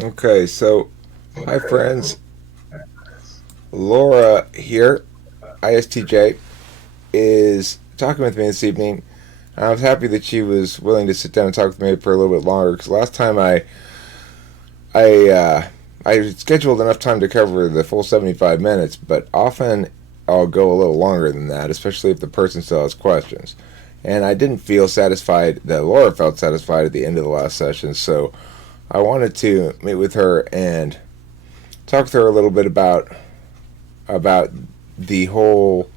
Okay, so hi friends, Laura here, ISTJ, is talking with me this evening. I was happy that she was willing to sit down and talk with me for a little bit longer because last time I I scheduled enough time to cover the full 75 minutes, but often I'll go a little longer than that, especially if the person still has questions. And I didn't feel satisfied that Laura felt satisfied at the end of the last session, so I wanted to meet with her and talk with her a little bit about the whole,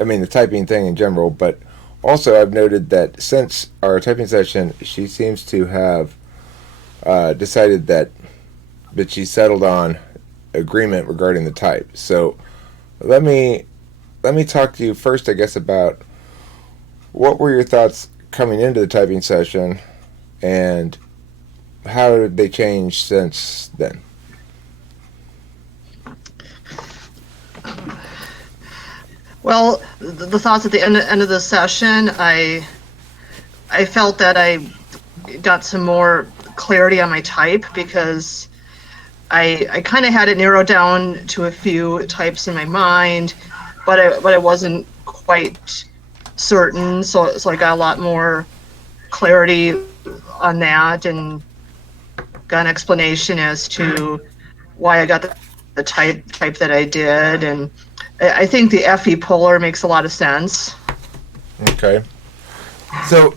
I mean, the typing thing in general, but also I've noted that since our typing session, she seems to have decided that she settled on agreement regarding the type. So let me let me talk to you first, I guess, about what were your thoughts coming into the typing session and how did they change since then? Well, the thoughts at the end of the session, I felt that I got some more clarity on my type because I kind of had it narrowed down to a few types in my mind, but I wasn't quite certain, so I got a lot more clarity on that and got an explanation as to why I got the type that I did, and I think the FE polar makes a lot of sense. Okay. So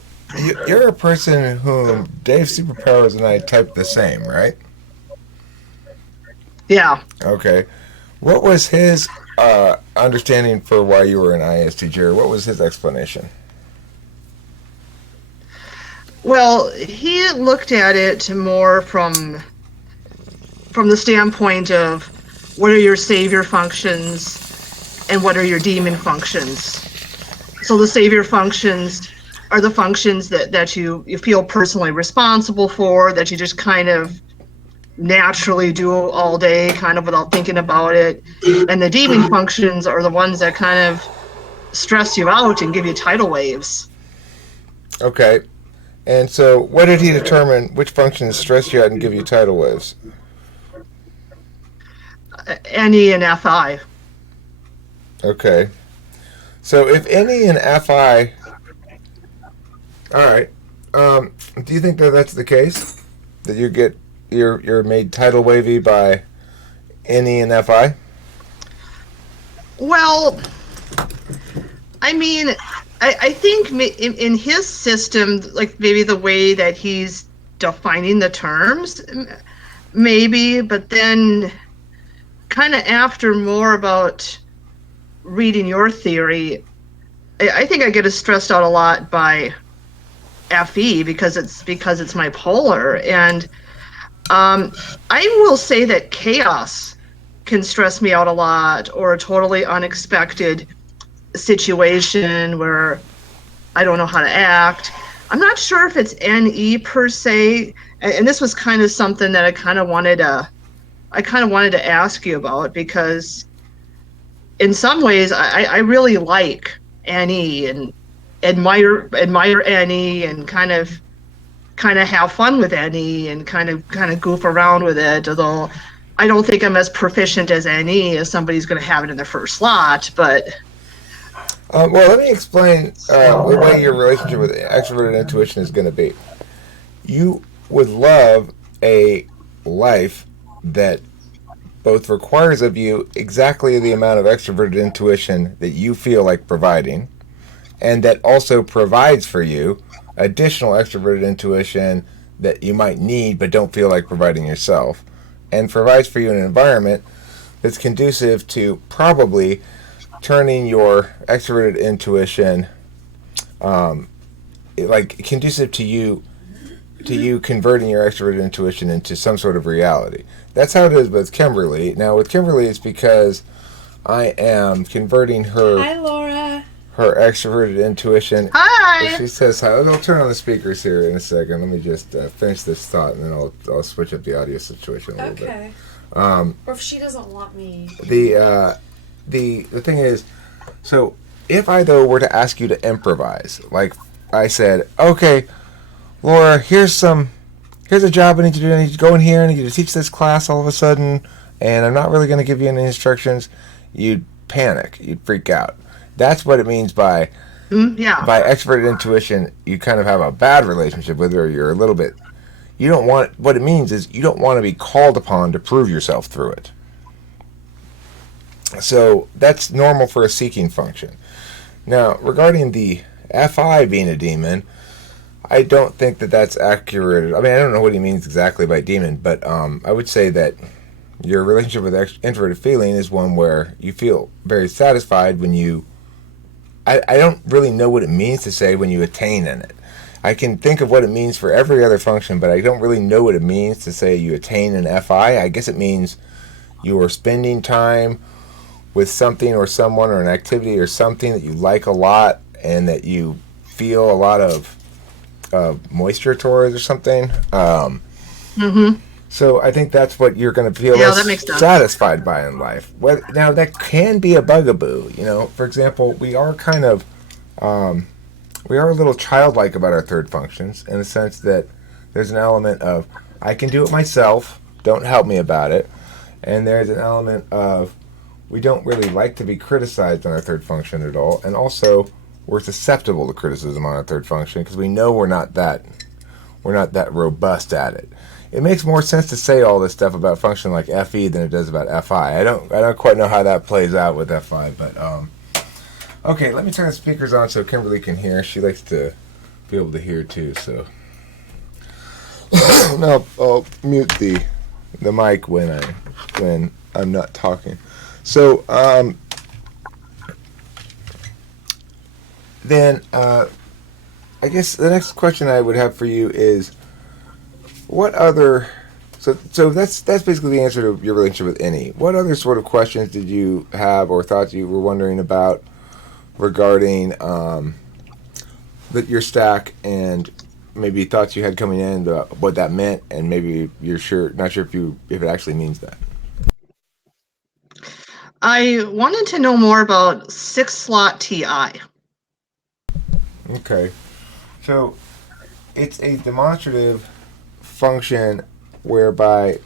you're a person whom Dave Superpowers and I typed the same, right? Yeah. Okay. What was his understanding for why you were an ISTJ, or what was his explanation? Well, he looked at it more from the standpoint of what are your savior functions and what are your daemon functions. So the savior functions are the functions that you feel personally responsible for, that you just kind of naturally do all day, kind of without thinking about it. And the daemon functions are the ones that kind of stress you out and give you tidal waves. Okay. And so, what did he determine? Which functions stress you out and give you tidal waves? NE and FI. Okay. So, if any and FI, all right. Do you think that that's the case? That you're made tidal wavy by any and FI? Well, I mean, I think in his system, like maybe the way that he's defining the terms, maybe, but then kind of after more about reading your theory, I think I get stressed out a lot by FE because it's my polar, and I will say that chaos can stress me out a lot, or a totally unexpected situation where I don't know how to act. I'm not sure if it's NE per se, and this was kind of something that I kind of wanted to ask you about, because in some ways I really like NE and admire NE and kind of have fun with NE and kind of goof around with it, although I don't think I'm as proficient as NE as somebody's going to have it in their first slot, but Well, let me explain the way your relationship with extroverted intuition is going to be. You would love a life that both requires of you exactly the amount of extroverted intuition that you feel like providing, and that also provides for you additional extroverted intuition that you might need but don't feel like providing yourself, and provides for you an environment that's conducive to probably turning your extroverted intuition, like conducive to you converting your extroverted intuition into some sort of reality. That's how it is with Kimberly. Now with Kimberly, it's because I am converting Hi, Laura. her extroverted intuition. hi. She says hi. I'll turn on the speakers here in a second. Let me just finish this thought, and then I'll switch up the audio situation a little bit. Okay. Or if she doesn't want me. The thing is, so if I though were to ask you to improvise, like I said, okay, Laura, here's some here's a job I need to do. I need to go in here. I need to teach this class all of a sudden, and I'm not really going to give you any instructions. You'd panic. You'd freak out. That's what it means by extroverted intuition. You kind of have a bad relationship with it, or you're a little bit. You don't want. What it means is you don't want to be called upon to prove yourself through it. So that's normal for a seeking function. Now, regarding the FI being a demon, I don't think that that's accurate. I mean, I don't know what he means exactly by demon, but I would say that your relationship with introverted feeling is one where you feel very satisfied when you... I don't really know what it means to say when you attain in it. I can think of what it means for every other function, but I don't really know what it means to say you attain an FI. I guess it means you are spending time with something or someone or an activity or something that you like a lot and that you feel a lot of moisture towards or something. So I think that's what you're going to feel satisfied by in life. Now, that can be a bugaboo. For example, we are kind of... we are a little childlike about our third functions in the sense that there's an element of, I can do it myself, don't help me about it. And there's an element of, we don't really like to be criticized on our third function at all, and also we're susceptible to criticism on our third function because we know we're not that robust at it. It makes more sense to say all this stuff about function like FE than it does about FI. I don't quite know how that plays out with FI, but okay, let me turn the speakers on so Kimberly can hear. She likes to be able to hear too, so now I'll mute the mic when I'm not talking. So, then, I guess the next question I would have for you is, what other... So that's basically the answer to your relationship with any. What other sort of questions did you have or thought you were wondering about regarding your stack, and maybe thoughts you had coming in about what that meant, and maybe you're not sure if it actually means that? I wanted to know more about 6-slot TI. Okay. So it's a demonstrative function whereby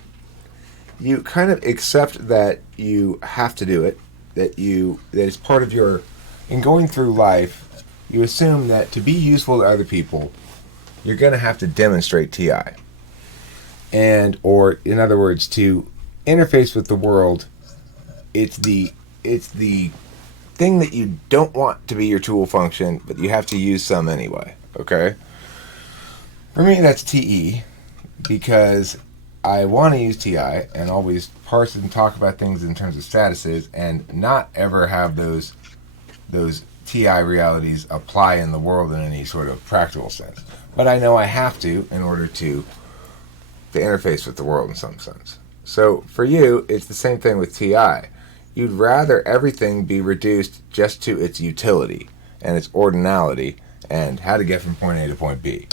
you kind of accept that you have to do it, that is part of your... In going through life, you assume that to be useful to other people, you're going to have to demonstrate TI. Or in other words, to interface with the world, it's the thing that you don't want to be your tool function, but you have to use some anyway, okay? For me, that's TE, because I want to use TI and always parse and talk about things in terms of statuses and not ever have those TI realities apply in the world in any sort of practical sense. But I know I have to in order to interface with the world in some sense. So for you, it's the same thing with TI. You'd rather everything be reduced just to its utility and its ordinality and how to get from point A to point B.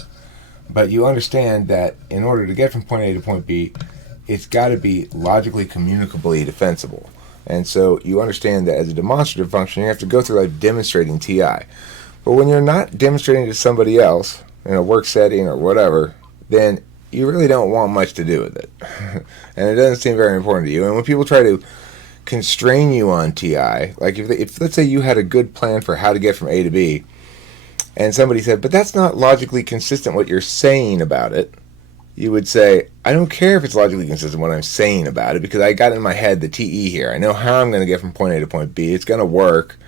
But you understand that in order to get from point A to point B, it's got to be logically communicably defensible. And so you understand that as a demonstrative function, you have to go through life demonstrating TI. But when you're not demonstrating to somebody else in a work setting or whatever, then you really don't want much to do with it. And it doesn't seem very important to you. And when people try to constrain you on TI, like if let's say you had a good plan for how to get from A to B, and somebody said, but that's not logically consistent what you're saying about it, you would say, I don't care if it's logically consistent what I'm saying about it, because I got in my head the TE here. I know how I'm going to get from point A to point B. It's going to work.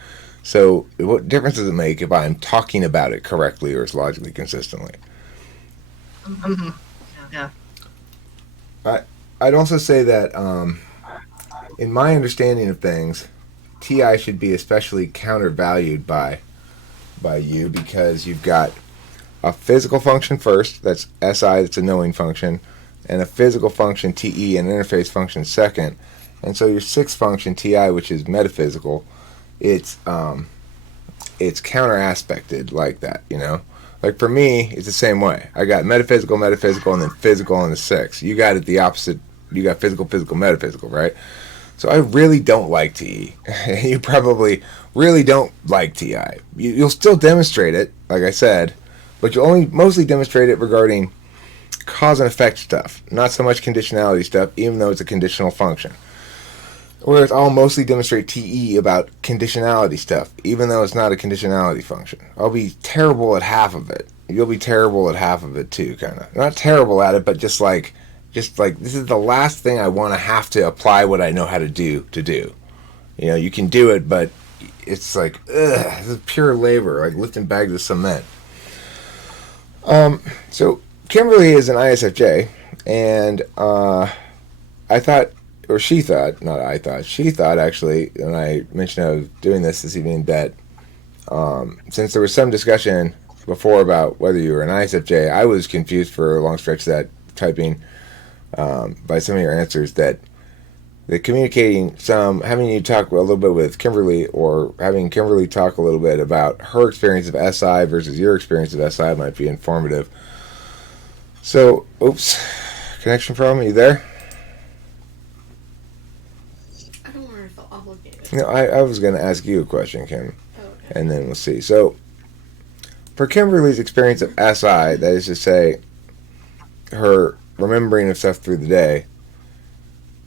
So what difference does it make if I'm talking about it correctly or logically consistently? Mm-hmm. Yeah. I'd also say that in my understanding of things, TI should be especially countervalued by you, because you've got a physical function first, that's SI, that's a knowing function, and a physical function TE, and an interface function second. And so your sixth function TI, which is metaphysical, it's counter aspected like that, Like for me, it's the same way. I got metaphysical, and then physical on the six. You got it the opposite. You got physical, metaphysical, right? So I really don't like TE. You probably really don't like TI. You'll still demonstrate it, like I said, but you'll only mostly demonstrate it regarding cause and effect stuff, not so much conditionality stuff, even though it's a conditional function. Whereas I'll mostly demonstrate TE about conditionality stuff, even though it's not a conditionality function. I'll be terrible at half of it. You'll be terrible at half of it too, kind of. Not terrible at it, but just like this is the last thing I want to have to apply what I know how to do. You know, you can do it, but it's like, ugh, this is pure labor, like lifting bags of cement. So Kimberly is an ISFJ, and I thought, or she thought, not I thought, she thought actually, and I mentioned I was doing this evening, that since there was some discussion before about whether you were an ISFJ, I was confused for a long stretch that typing by some of your answers that the communicating having you talk a little bit with Kimberly, or having Kimberly talk a little bit about her experience of SI versus your experience of SI might be informative. So, oops, connection problem, are you there? I don't want to feel obligated. No, I was going to ask you a question, Kim, Okay. and then we'll see. So, for Kimberly's experience of SI, that is to say, her remembering of stuff through the day,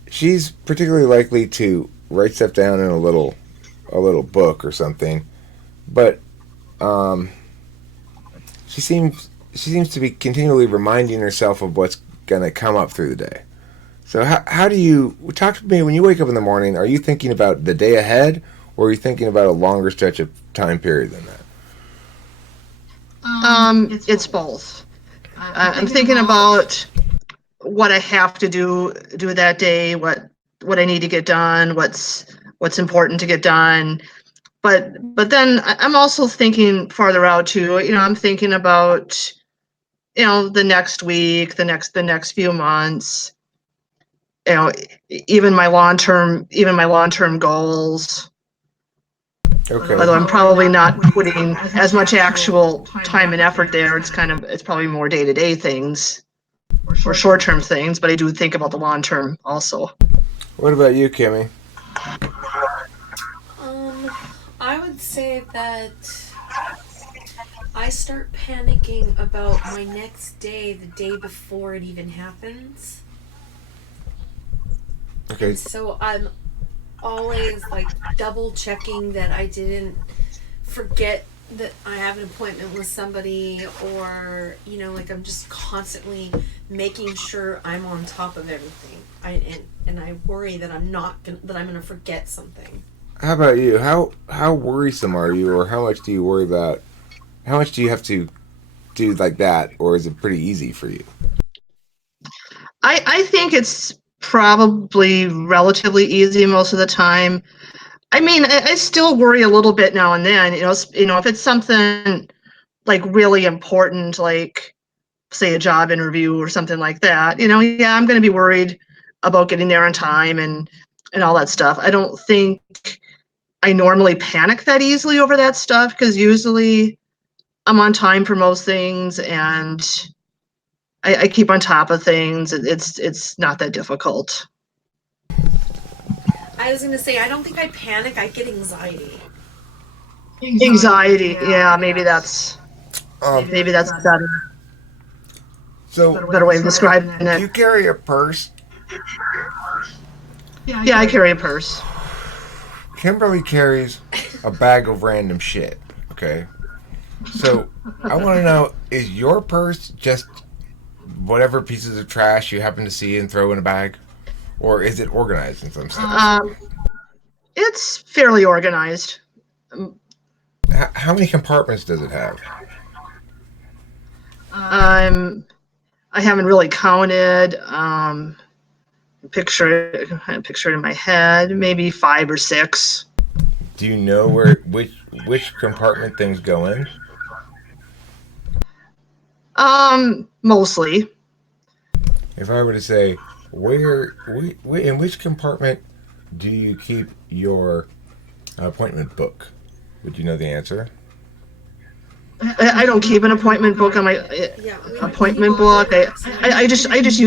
she's particularly likely to write stuff down in a little book or something, but she seems to be continually reminding herself of what's going to come up through the day. So how do you talk to me when you wake up in the morning? Are you thinking about the day ahead, or are you thinking about a longer stretch of time period than that? It's both. I'm thinking about what I have to do that day, what I need to get done, what's important to get done. But then I'm also thinking farther out too. You know, I'm thinking about, you know, the next week, the next few months. You know, even my long-term goals. Okay. Although I'm probably not putting as much actual time and effort there. It's probably more day-to-day things or short-term things, but I do think about the long-term also. What about you, Kimmy? I would say that I start panicking about my next day the day before it even happens. Okay. So I'm always like double checking that I didn't forget that I have an appointment with somebody, or you know, like I'm just constantly making sure I'm on top of everything. And I worry that I'm gonna forget something. How about you? How worrisome are you, or how much do you worry about? How much do you have to do like that, or is it pretty easy for you? I think it's probably relatively easy most of the time. I mean, I still worry a little bit now and then. You know, if it's something like really important, like say a job interview or something like that. You know, yeah, I'm going to be worried about getting there on time and all that stuff. I don't think I normally panic that easily over that stuff, because usually I'm on time for most things, and I keep on top of things. It's not that difficult. I was gonna say I don't think I panic. I get anxiety. Anxiety, yeah, maybe that's better. So, Better way of describing do it. you carry a purse? Yeah, I carry a purse. Kimberly carries a bag of random shit. Okay. So, I want to know, is your purse just whatever pieces of trash you happen to see and throw in a bag, or is it organized in some sense? It's fairly organized. How many compartments does it have? I haven't really counted. Picture it in my head, maybe 5 or 6. Do you know which compartment things go in? Mostly. If I were to say, in which compartment do you keep your appointment book? Would you know the answer? I don't keep an appointment book on my appointment book. I just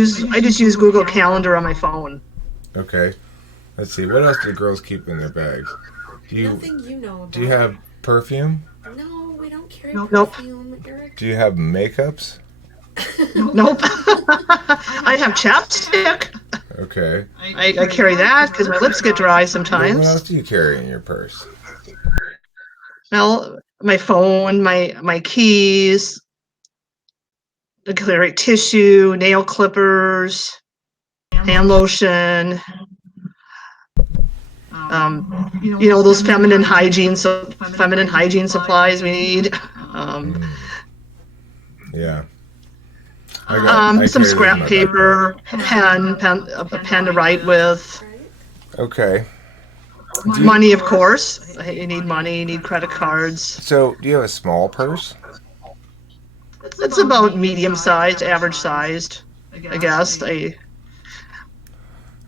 use Google Calendar on my phone. Okay. Let's see. What else do girls keep in their bags? Nothing you know about. Do you have perfume? No, we don't carry Nope. perfume, Eric. Do you have makeups? Nope. I have chapstick. Okay. I carry that because my lips get dry Well, sometimes. what else do you carry in your purse? Well, my phone, my keys, I carry tissue, nail clippers, hand lotion. Those feminine hygiene supplies we need. Yeah. I Some carry those in scrap my paper, backpack. a pen to write with. Okay. Money, of course. You need money. You need credit cards. So, do you have a small purse? It's about medium sized, average sized, I guess.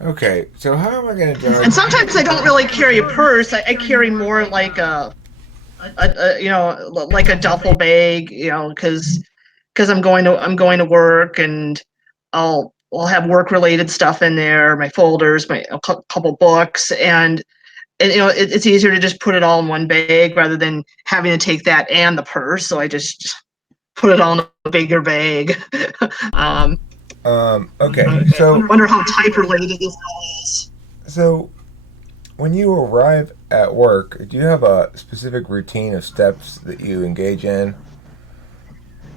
Okay. So, how am I going to judge? And sometimes I don't really carry a purse. I carry more like like a duffel bag. Because I'm going to work, and I'll have work related stuff in there, my folders, a couple books, and it's easier to just put it all in one bag rather than having to take that and the purse. So I just put it all in a bigger bag. Okay. So, I wonder how type related this all is. so when you arrive at work, do you have a specific routine of steps that you engage in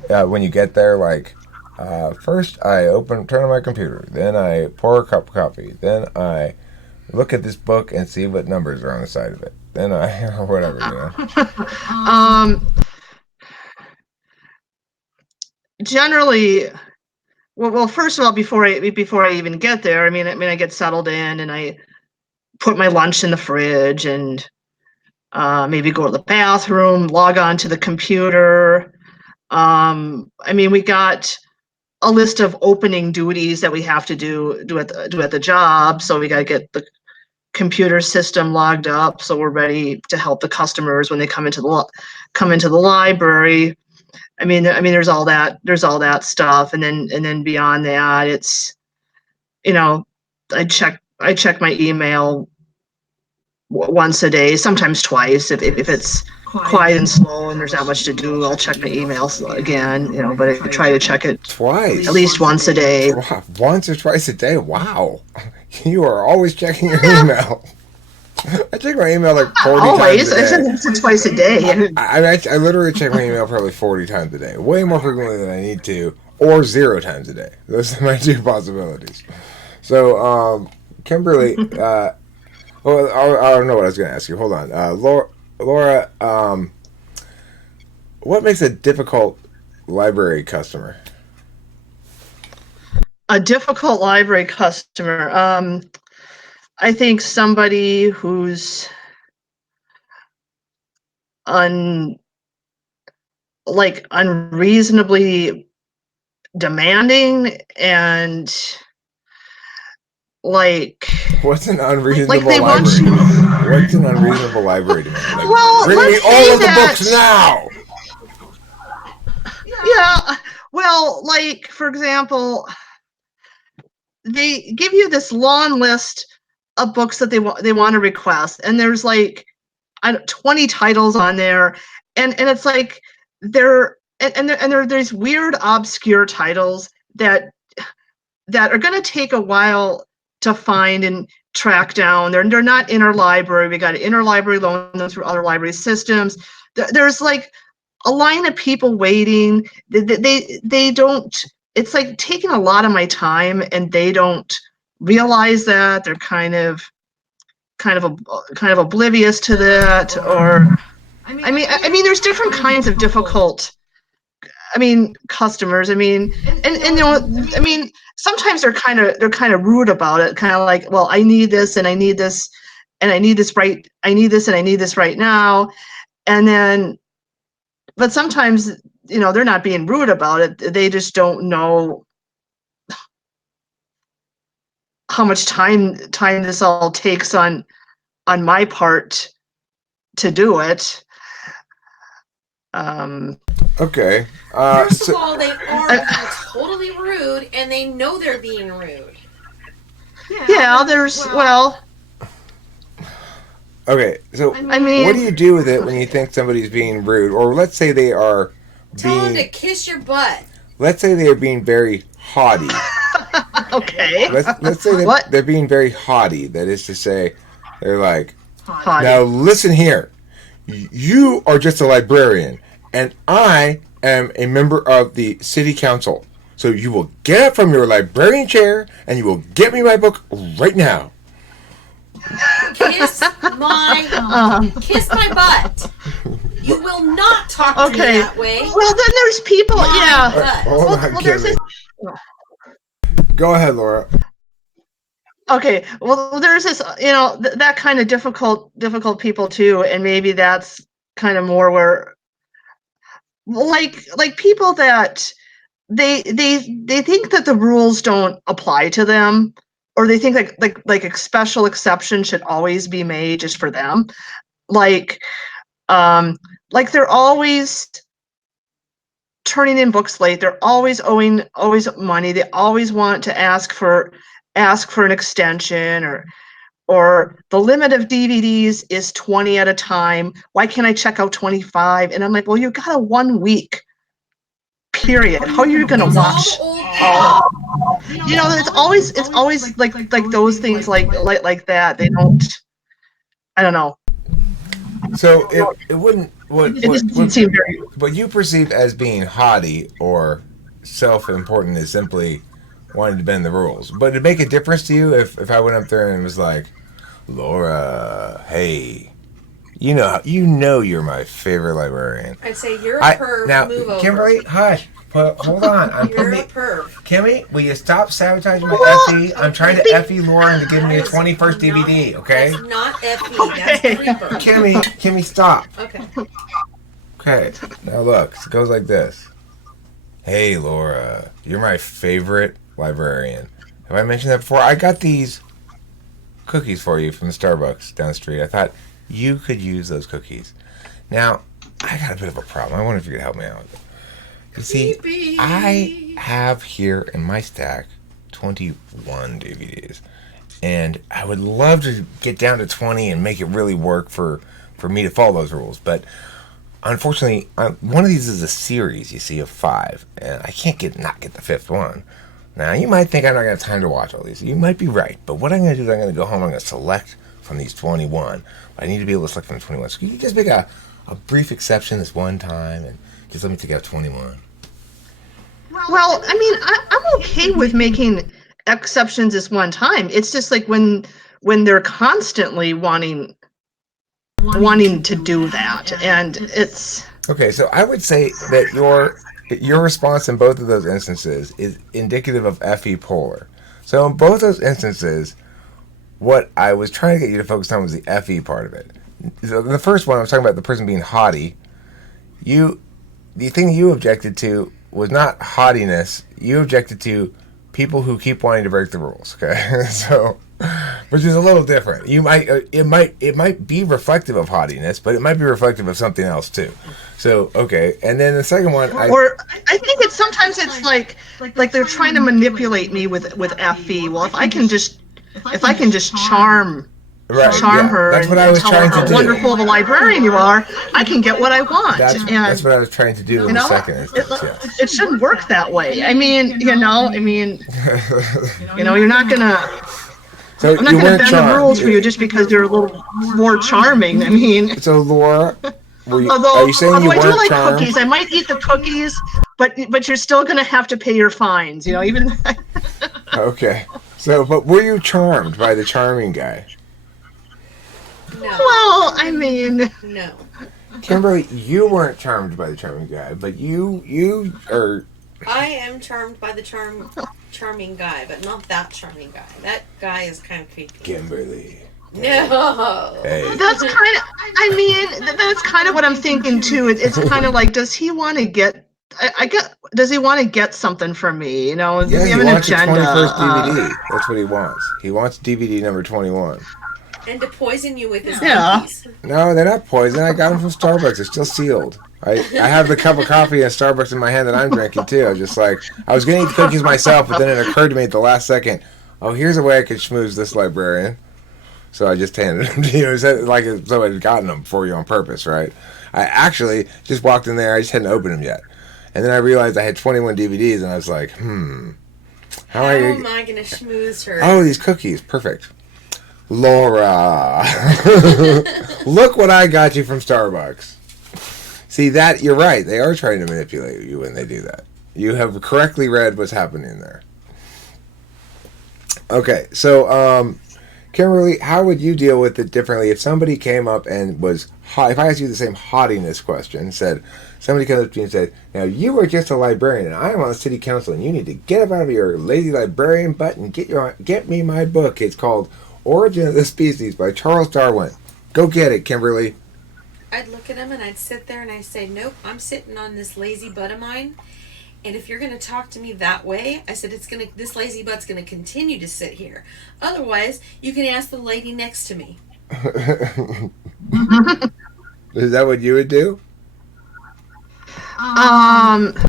when you get there? Like, first I turn on my computer, then I pour a cup of coffee, then I look at this book and see what numbers are on the side of it. Then I, or whatever, Generally, well, first of all, before I even get there, I get settled in and I put my lunch in the fridge and maybe go to the bathroom, log on to the computer. We got a list of opening duties that we have to do at the job, so we got to get the computer system logged up so we're ready to help the customers when they come into the library. There's all that stuff, and then beyond that, it's I check my email once a day, sometimes twice if it's quiet and slow and there's not much to do. I'll check my emails again, but I try to check it twice. at least once a day. Once or twice a day? Wow. You are always checking your email. I check my email like 40 Always. times a day. I said twice a day. I literally check my email probably 40 times a day. Way more frequently than I need to, or 0 times a day. Those are my 2 possibilities. So, Kimberly, I don't know what I was going to ask you. Hold on. Laura, what makes a difficult library customer? A difficult library customer. I think somebody who's unreasonably demanding and what's an unreasonable they library? want you. What's an unreasonable library demand? Like, Well, bring me all of the books now. Yeah. Well, for example, they give you this long list of books that they want to request, and there's 20 titles on there, and it's like they're there's weird obscure titles that are going to take a while to find and track down. They're not interlibrary. We got to interlibrary loan them through other library systems. There's a line of people waiting. They don't. It's taking a lot of my time, and they don't realize that. They're kind of oblivious to that. Or there's different kinds of difficult customers. Sometimes they're kind of rude about it, kind of like, well, I need this and I need this and I need this right now. And then, but sometimes, they're not being rude about it. They just don't know how much time this all takes on my part to do it. Okay. First of all, they are totally rude, and they know they're being rude. Yeah, Okay, so what do you do with it when you think somebody's being rude, or let's say they are Tell them to kiss your butt. let's say they are being very haughty. Okay. Let's say What? they're being very haughty. That is to say, they're like, Haughty. now listen here. You are just a librarian, and I am a member of the city council. So you will get up from your librarian chair, and you will get me my book right now. Kiss my butt. You will not talk to me that way. Well, then there's people. Yeah. Hold on, Well, there's Kimmy. this. Go ahead, Laura. Okay. Well, there's this. That kind of difficult people too, and maybe that's kind of more where, like people that they think that the rules don't apply to them, or they think like a special exception should always be made just for them. Like they're always turning in books late. They're always owing money. They always want to ask for an extension, or the limit of DVDs is 20 at a time. Why can't I check out 25? And I'm like, well, you've got a 1 week period. How are you going to watch? It's always like those things like that. They don't. I don't know. So it wouldn't. It just doesn't seem very. What you perceive as being haughty or self-important is simply wanting to bend the rules. But it'd make a difference to you if I went up there and was like, Laura, hey, you know you're my favorite librarian. I'd say you're a perv. Now, move over. Kimberly, hush. Hold on. You're a perv. Kimmy, will you stop sabotaging my Effie? I'm trying to Effie Laura into giving me a 21st DVD, okay? That's not Effie. That's creeper. Kimmy, stop. Okay. Okay, now look, it goes like this. Hey, Laura, you're my favorite librarian. Have I mentioned that before? I got these cookies for you from the Starbucks down the street. I thought you could use those cookies. Now, I got a bit of a problem. I wonder if you could help me out with it. You see, I have here in my stack 21 DVDs. And I would love to get down to 20 and make it really work for me to follow those rules. But unfortunately, one of these is a series, you see, of 5. And I can't not get the 5th one. Now, you might think I'm not going to have time to watch all these. You might be right. But what I'm going to do is I'm going to go home. I'm going to select from these 21. I need to be able to select from the 21. So can you just make a brief exception this one time and just let me take out 21? Well, I mean, I'm okay with making exceptions this one time. It's just like when they're constantly wanting to do that, and it's okay. So I would say that your response in both of those instances is indicative of FE polar. So in both those instances, what I was trying to get you to focus on was the FE part of it. So the first one, I was talking about the person being haughty. The thing you objected to was not haughtiness. You objected to people who keep wanting to break the rules. Okay, so which is a little different. It might be reflective of haughtiness, but it might be reflective of something else too. So okay, and then the second one, I think it's sometimes it's like they're trying to manipulate me with FE. Well, if I can just charm. Right, charm her. That's what I was trying to do. How wonderful of a librarian you are! I can get what I want. That's what I was trying to do in the second instance. Yes. It shouldn't work that way. I mean, you're not gonna. So I'm not gonna bend the rules for you just because you're a little more charming. I mean. So Laura, are you saying you weren't charmed? I do like cookies. I might eat the cookies, but you're still gonna have to pay your fines. Even. Okay. So, but were you charmed by the charming guy? No. Well, I mean, no. Kimberly, you weren't charmed by the charming guy, but you are. I am charmed by the charming guy, but not that charming guy. That guy is kind of creepy. Kimberly. No. Hey. That's kind of. I mean, that's kind of what I'm thinking too. It's kind of like, does he want to get? Does he want to get something from me? Does he have an agenda? He wants a 21st DVD. That's what he wants. He wants DVD number 21. And to poison you with his cookies. No, they're not poison. I got them from Starbucks. They're still sealed. I have the cup of coffee at Starbucks in my hand that I'm drinking too. I was going to eat the cookies myself, but then it occurred to me at the last second, oh, here's a way I could schmooze this librarian. So I just handed them to you. Like somebody had gotten them for you on purpose, right? I actually just walked in there. I just hadn't opened them yet. And then I realized I had 21 DVDs, and I was like, How am I going to schmooze her? Oh, these cookies. Perfect. Laura. Look what I got you from Starbucks. See, that, you're right. They are trying to manipulate you when they do that. You have correctly read what's happening there. Okay, so, Kimberly, how would you deal with it differently if somebody came up and was hot? If I asked you the same haughtiness question, said, somebody comes up to you and said, now you are just a librarian and I am on the city council and you need to get up out of your lazy librarian butt and get me my book. It's called Origin of the Species by Charles Darwin. Go get it, Kimberly. I'd look at him and I'd sit there and I'd say, nope, I'm sitting on this lazy butt of mine. And if you're going to talk to me that way, I said, this lazy butt's going to continue to sit here. Otherwise, you can ask the lady next to me. Is that what you would do? Not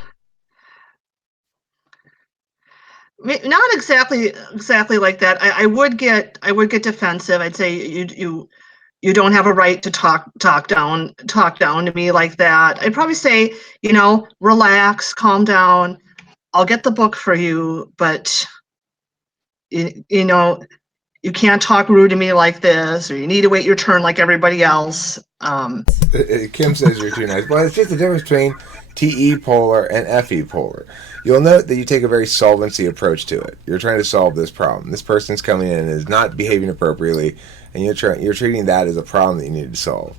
exactly like that. I would get defensive. I'd say you don't have a right to talk down to me like that. I'd probably say, relax, calm down. I'll get the book for you, but you can't talk rude to me like this, or you need to wait your turn like everybody else. Kim says you're too nice. Well, it's just the difference between TE polar and FE polar. You'll note that you take a very solvency approach to it. You're trying to solve this problem. This person's coming in and is not behaving appropriately, and you're treating that as a problem that you need to solve.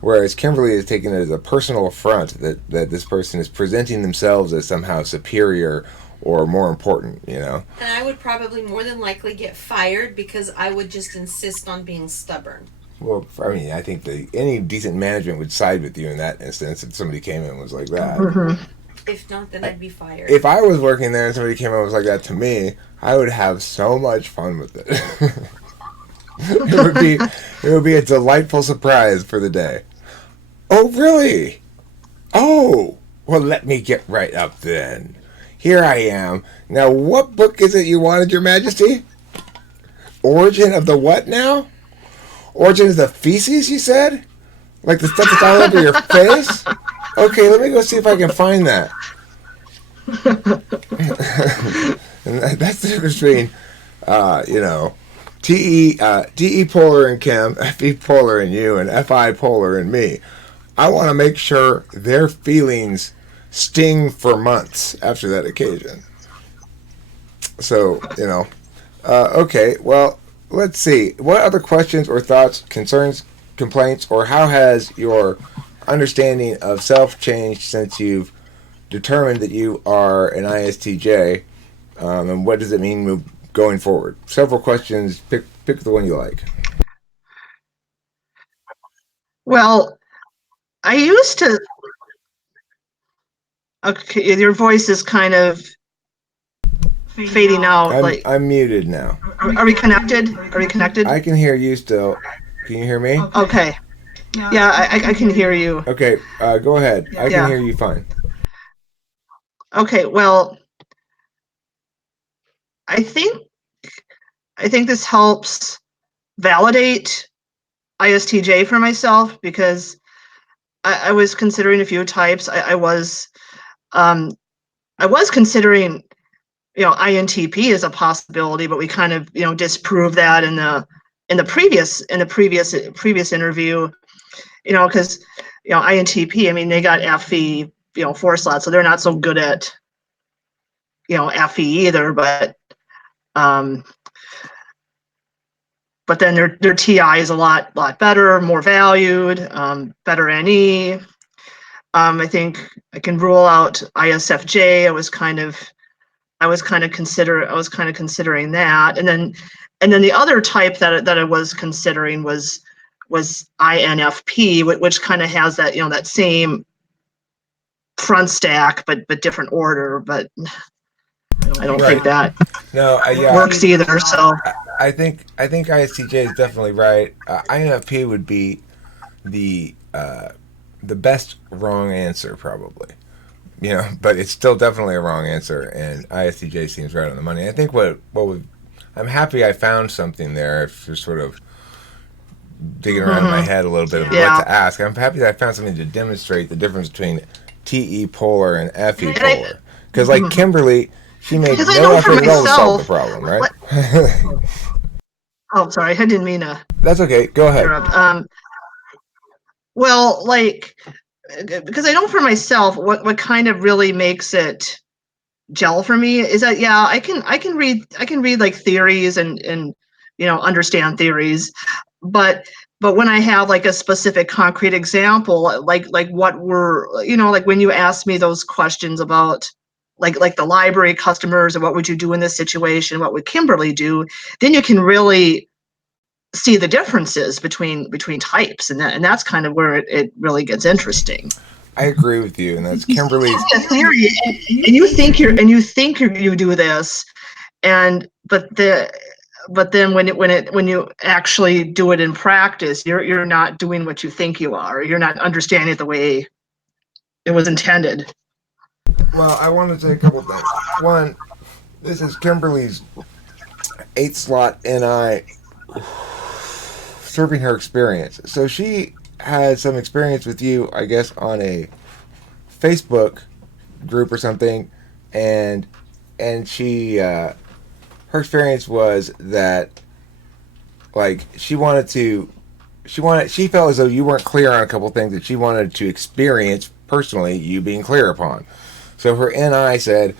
Whereas Kimberly is taking it as a personal affront that this person is presenting themselves as somehow superior or more important, And I would probably more than likely get fired because I would just insist on being stubborn. Well, I mean, I think any decent management would side with you in that instance if somebody came in and was like that. Mm-hmm. If not, then I'd be fired. If I was working there and somebody came in and was like that to me, I would have so much fun with it. It would be a delightful surprise for the day. Oh, really? Oh, well, let me get right up then. Here I am. Now, what book is it you wanted, Your Majesty? Origin of the what now? Origin of the feces, you said? Like the stuff that's all over your face? Okay, let me go see if I can find that. And that's the difference between, TE polar and Kim, FE polar and you, and FI polar and me. I want to make sure their feelings sting for months after that occasion. So, okay, well, let's see. What other questions or thoughts, concerns, complaints, or how has your understanding of self changed since you've determined that you are an ISTJ, and what does it mean going forward? Several questions. Pick the one you like. Well, I used to. Okay, your voice is kind of fading out. I'm muted now. Are we connected? I can hear you still. Can you hear me? Okay. Yeah, I can hear you. Okay, go ahead. I can hear you fine. Okay, well, I think this helps validate ISTJ for myself, because I was considering a few types. I was considering, INTP as a possibility, but we kind of, disproved that in the previous interview, because, INTP, I mean, they got FE, 4 slots, so they're not so good at, FE either, but then their TI is a lot better, more valued, better NE. I think I can rule out ISFJ. I was kind of considering that, and then the other type that I was considering was INFP, which kind of has that that same front stack but different order. But I don't think that works either. So I think ISTJ is definitely right. INFP would be the best wrong answer probably, but it's still definitely a wrong answer, and ISTJ seems right on the money. I think I'm happy I found something there. If you're sort of digging around in my head a little bit of what to ask, I'm happy that I found something to demonstrate the difference between TE polar and FE And polar. Because like Kimberly, she made Because I no know for effort at all to solve the myself. problem, right? Oh, sorry, I didn't mean to That's okay. Go ahead. interrupt. Well, like, because I know for myself what kind of really makes it gel for me is that, yeah, I can read like theories and understand theories, but when I have like a specific concrete example, like what were, like when you asked me those questions about like the library customers and what would you do in this situation, what would Kimberly do, then you can really see the differences between types, and that's kind of where it really gets interesting. I agree with you, and that's You see Kimberly's. a theory, and you do this, and but then when you actually do it in practice, you're not doing what you think you are. You're not understanding it the way it was intended. Well, I want to say a couple things. One, this is Kimberly's 8 slot NI serving her experience. So she had some experience with you, I guess, on a Facebook group or something, and she her experience was that like she felt as though you weren't clear on a couple things that she wanted to experience personally, you being clear upon. So her NI said,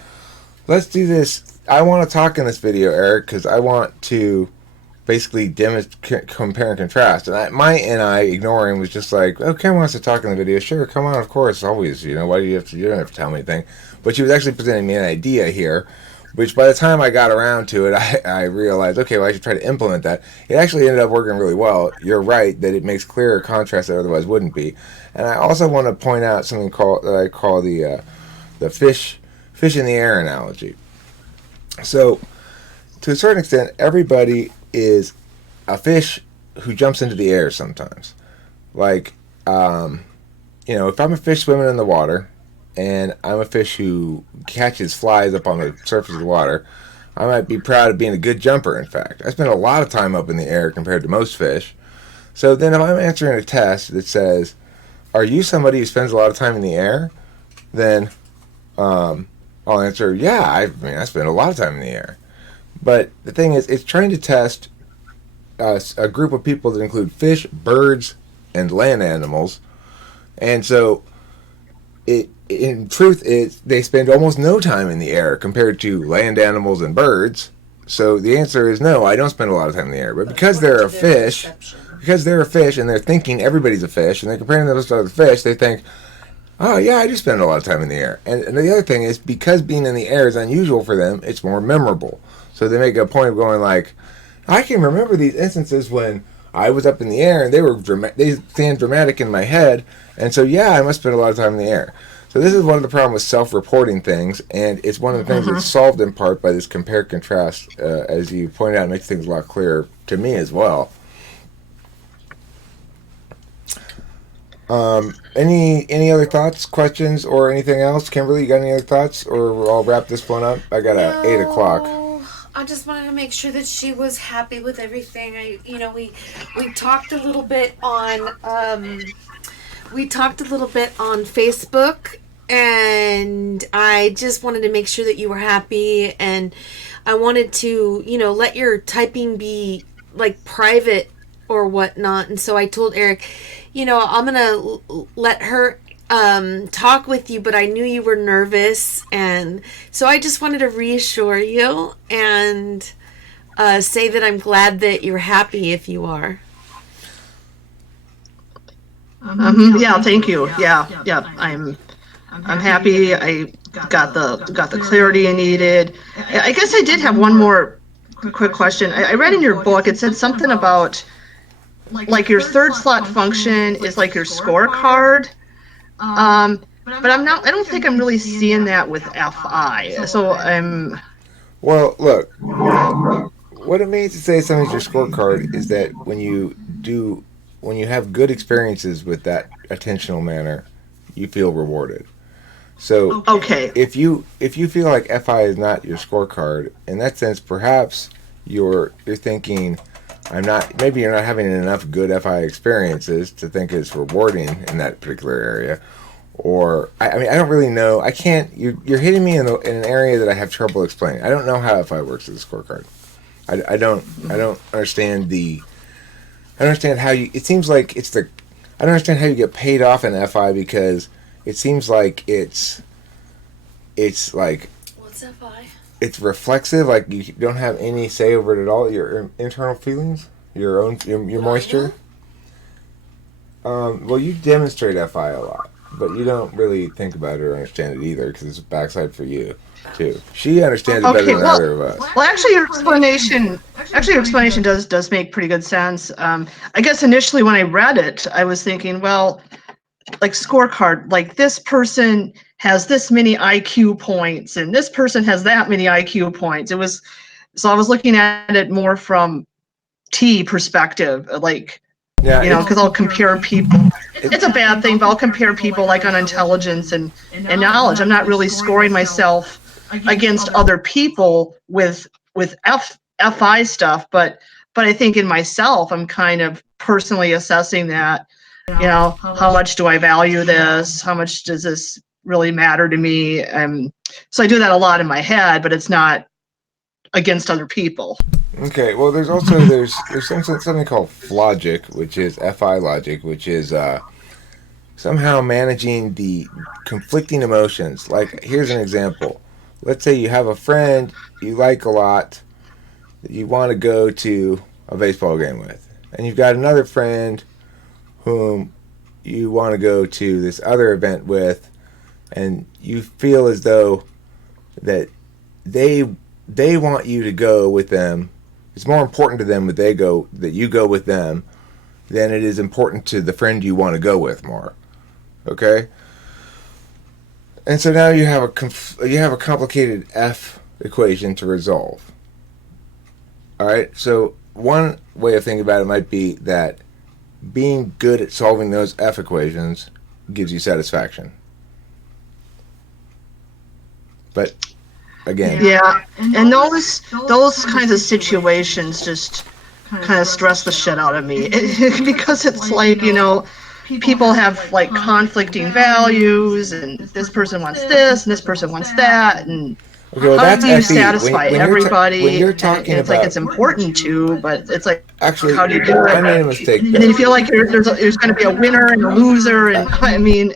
let's do this. I want to talk in this video, Eric, because I want to basically compare and contrast. And my NI ignoring was just like, oh, Kim wants to talk in the video. Sure, come on, of course, always. Why do you have to? You don't have to tell me anything. But she was actually presenting me an idea here, which by the time I got around to it, I realized, okay, well, I should try to implement that. It actually ended up working really well. You're right that it makes clearer contrast that otherwise wouldn't be. And I also want to point out something that I call the fish in the air analogy. So, to a certain extent, everybody is a fish who jumps into the air sometimes. Like, if I'm a fish swimming in the water, and I'm a fish who catches flies up on the surface of the water, I might be proud of being a good jumper, in fact. I spend a lot of time up in the air compared to most fish. So then if I'm answering a test that says, are you somebody who spends a lot of time in the air? Then I'll answer, yeah, I spend a lot of time in the air. But the thing is, it's trying to test a group of people that include fish, birds, and land animals. And so, in truth, they spend almost no time in the air compared to land animals and birds. So the answer is no, I don't spend a lot of time in the air. But because they're a fish, and they're thinking everybody's a fish, and they're comparing themselves to other fish, they think, oh, yeah, I do spend a lot of time in the air. And the other thing is, because being in the air is unusual for them, it's more memorable. So they make a point of going like, I can remember these instances when I was up in the air and they stand dramatic in my head. And so, yeah, I must spend a lot of time in the air. So this is one of the problems with self-reporting things, and it's one of the things that's solved in part by this compare-contrast, as you pointed out, it makes things a lot clearer to me as well. Any other thoughts, questions, or anything else? Kimberly, you got any other thoughts? Or I'll wrap this one up. I got 8 o'clock. I just wanted to make sure that she was happy with everything. We talked a little bit on Facebook, and I just wanted to make sure that you were happy, and I wanted to, let your typing be like private or whatnot. And so I told Eric, I'm gonna let her talk with you, but I knew you were nervous, and so I just wanted to reassure you and say that I'm glad that you're happy if you are. Yeah, thank you. Yeah. I'm happy. I got the clarity I needed. I guess I did have one more quick question. I read in your book, it said something about like your third slot function is like your scorecard. But I don't think I'm really seeing that with FI. So I'm. Well, look, what it means to say something's your scorecard is that when you have good experiences with that attentional manner, you feel rewarded. So Okay. if you feel like FI is not your scorecard, in that sense, perhaps you're thinking, maybe you're not having enough good FI experiences to think it's rewarding in that particular area, or I mean, I don't really know. I can't. You're hitting me in an area that I have trouble explaining. I don't know how FI works as a scorecard. I don't understand I don't understand how you. It seems like it's the. I don't understand how you get paid off in FI because it seems like it's like What's FI? it's reflexive. Like you don't have any say over it at all. Your internal feelings, your own, your moisture. Well, you demonstrate FI a lot, but you don't really think about it or understand it either because it's a backside for you too. She understands it better than either of us. Well, actually, your explanation does make pretty good sense. I guess initially when I read it, I was thinking, well, like scorecard, like this person has this many IQ points and this person has that many IQ points. So I was looking at it more from T perspective, like, because I'll compare people. It's a bad thing, but I'll compare people like on intelligence and knowledge. I'm not really scoring myself against other people with FI stuff, but I think in myself, I'm kind of personally assessing that. How much do I value this? How much does this really matter to me? So I do that a lot in my head, but it's not against other people. Okay, well, there's something called logic, which is FI logic, which is somehow managing the conflicting emotions. Like, here's an example. Let's say you have a friend you like a lot that you want to go to a baseball game with, and you've got another friend whom you want to go to this other event with, and you feel as though that they want you to go with them. It's more important to them that you go with them than it is important to the friend you want to go with more. Okay? And so now you have a complicated F equation to resolve. All right? So one way of thinking about it might be that being good at solving those F equations gives you satisfaction. But again, yeah, and those kinds of situations just kind of stress the shit out of me because it's like, people have like conflicting values, and this person wants this and this person wants that, and okay, well, how that's do you FE. satisfy everybody? When you're talking and it's about, like it's important to, but it's like, actually, how do you do it? I made a mistake And then there. you feel like there's going to be a winner and a loser, and I mean,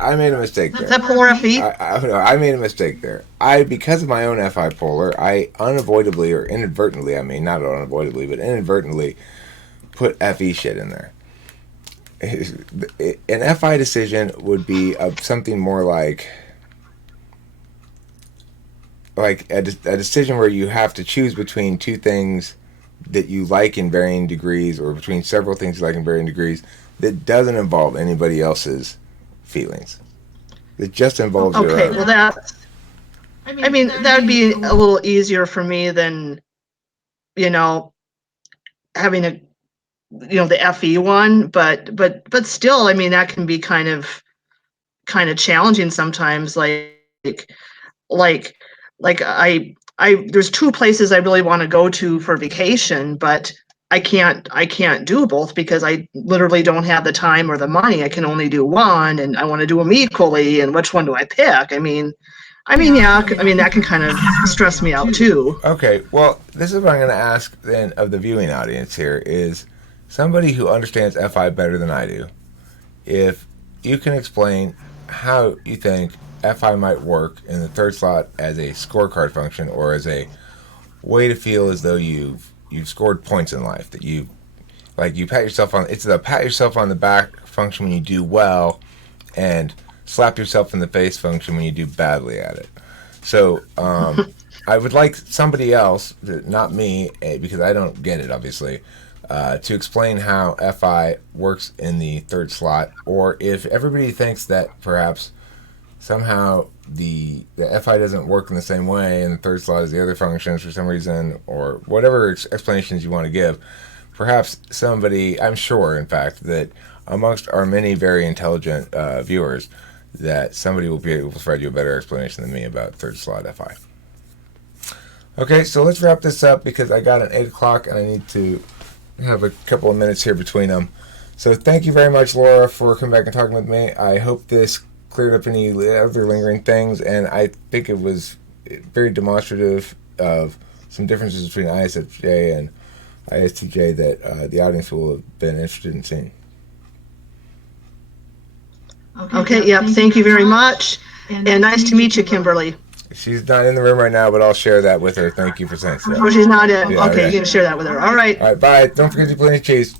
I made a mistake there. is that polar FE? I made a mistake there. Because of my own FI polar, I unavoidably or inadvertently, not unavoidably, but inadvertently put FE shit in there. An FI decision would be something more like a decision where you have to choose between two things that you like in varying degrees, or between several things you like in varying degrees, that doesn't involve anybody else's feelings. It just involves your own. Okay, well that would be a little easier for me than, having the FE one, but still, that can be kind of challenging sometimes. Like I there's two places I really want to go to for vacation, but I can't do both because I literally don't have the time or the money. I can only do one, and I want to do them equally. And which one do I pick? That can kind of stress me out too. Okay, well, this is what I'm going to ask then of the viewing audience here is somebody who understands FI better than I do. If you can explain how you think FI might work in the third slot as a scorecard function, or as a way to feel as though you've scored points in life, that you pat yourself on. It's the pat yourself on the back function when you do well, and slap yourself in the face function when you do badly at it. So I would like somebody else, not me, because I don't get it obviously, to explain how FI works in the third slot, or if everybody thinks that perhaps somehow the FI doesn't work in the same way and the third slot is the other functions for some reason, or whatever explanations you want to give. Perhaps somebody, I'm sure in fact that amongst our many very intelligent viewers, that somebody will be able to provide you a better explanation than me about third slot FI. Okay, so let's wrap this up because I got an 8 o'clock and I need to have a couple of minutes here between them. So thank you very much, Laura, for coming back and talking with me. I hope this cleared up any other lingering things, and I think it was very demonstrative of some differences between ISFJ and ISTJ that the audience will have been interested in seeing. Okay, yep, thank you very much. And nice to meet you, Kimberly. She's not in the room right now, but I'll share that with her. Thank you for saying so. Oh, she's not in. Yeah, okay, yeah. you're going to share that with her. All right. All right, bye. Don't forget to play any cheese.